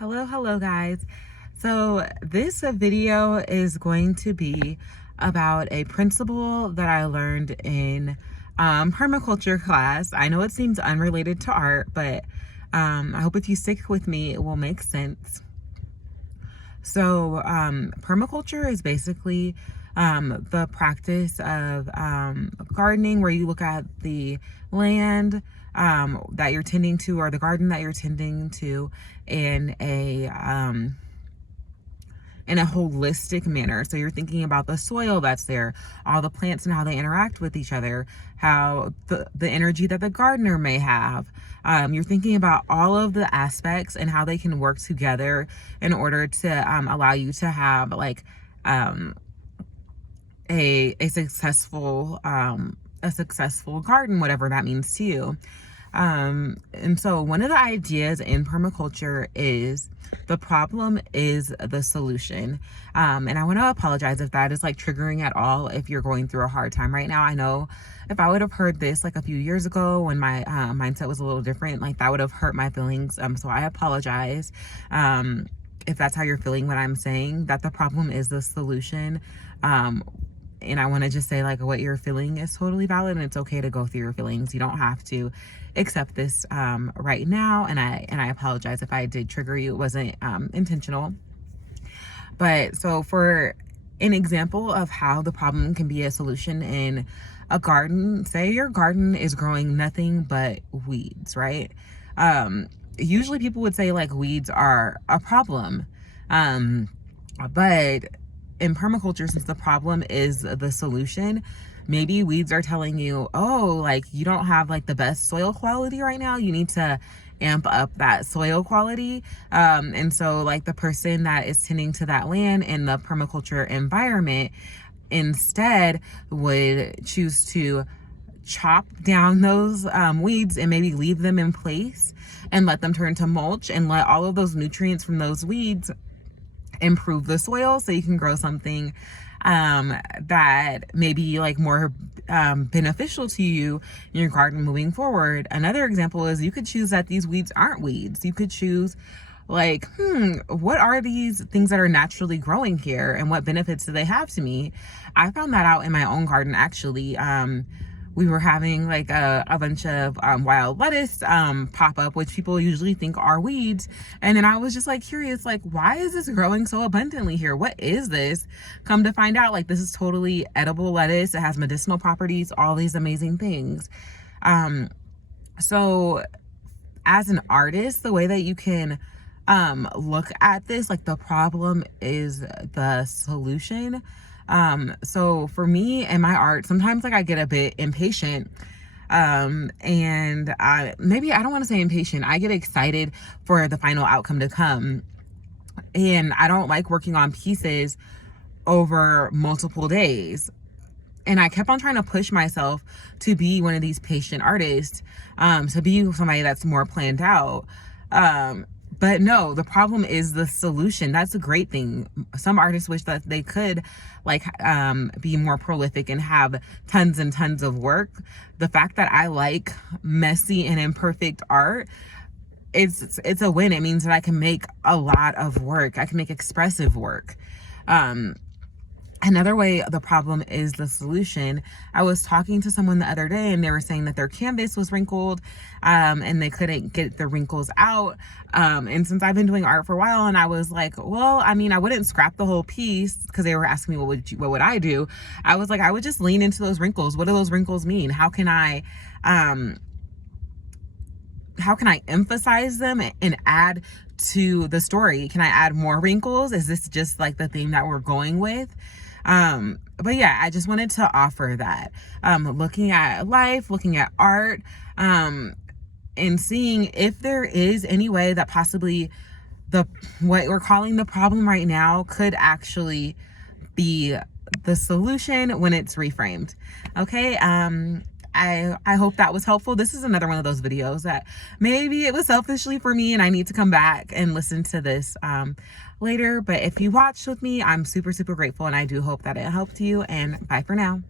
Hello guys. So this video is going to be about a principle that I learned in permaculture class. I know it seems unrelated to art, but I hope if you stick with me, it will make sense. So permaculture is basically the practice of gardening, where you look at the land that you're tending to, or the garden that you're tending to, in a holistic manner. So you're thinking about the soil that's there, all the plants and how they interact with each other, how the energy that the gardener may have. You're thinking about all of the aspects and how they can work together in order to allow you to have like a successful garden, whatever that means to you. And so one of the ideas in permaculture is the problem is the solution. And I want to apologize if that is like triggering at all, if you're going through a hard time right now. I know if I would have heard this like a few years ago when my mindset was a little different, like that would have hurt my feelings. So I apologize. If that's how you're feeling when I'm saying that the problem is the solution. And I want to just say, like, what you're feeling is totally valid, and it's okay to go through your feelings. You don't have to accept this right now. And I apologize if I did trigger you. It wasn't intentional. But so for an example of how the problem can be a solution in a garden, say your garden is growing nothing but weeds, right? Usually people would say like weeds are a problem. But in permaculture, since the problem is the solution, maybe weeds are telling you, oh, like you don't have like the best soil quality right now. You need to amp up that soil quality. And so like the person that is tending to that land in the permaculture environment instead would choose to chop down those weeds and maybe leave them in place and let them turn to mulch and let all of those nutrients from those weeds improve the soil so you can grow something that may be like more beneficial to you in your garden moving forward. Another example is you could choose that these weeds aren't weeds. You could choose like, what are these things that are naturally growing here and what benefits do they have to me? I found that out in my own garden actually. We were having like a bunch of wild lettuce pop up, which people usually think are weeds. And then I was just like curious, like, why is this growing so abundantly here? What is this? Come to find out, like, this is totally edible lettuce. It has medicinal properties, all these amazing things. So as an artist, the way that you can look at this, like the problem is the solution. So for me and my art, sometimes like I get a bit impatient. And maybe I don't want to say impatient. I get excited for the final outcome to come. And I don't like working on pieces over multiple days. And I kept on trying to push myself to be one of these patient artists, to be somebody that's more planned out. But no, the problem is the solution. That's a great thing. Some artists wish that they could like be more prolific and have tons and tons of work. The fact that I like messy and imperfect art, it's a win. It means that I can make a lot of work. I can make expressive work. Another way the problem is the solution. I was talking to someone the other day and they were saying that their canvas was wrinkled and they couldn't get the wrinkles out. And since I've been doing art for a while, and I was like, well, I mean, I wouldn't scrap the whole piece, because they were asking me, what would I do? I was like, I would just lean into those wrinkles. What do those wrinkles mean? How can I emphasize them and add to the story? Can I add more wrinkles? Is this just like the theme that we're going with? But yeah, I just wanted to offer that, looking at life, looking at art, and seeing if there is any way that possibly what we're calling the problem right now could actually be the solution when it's reframed. Okay. I hope that was helpful. This is another one of those videos that maybe it was selfishly for me and I need to come back and listen to this later. But if you watched with me, I'm super, super grateful, and I do hope that it helped you, and bye for now.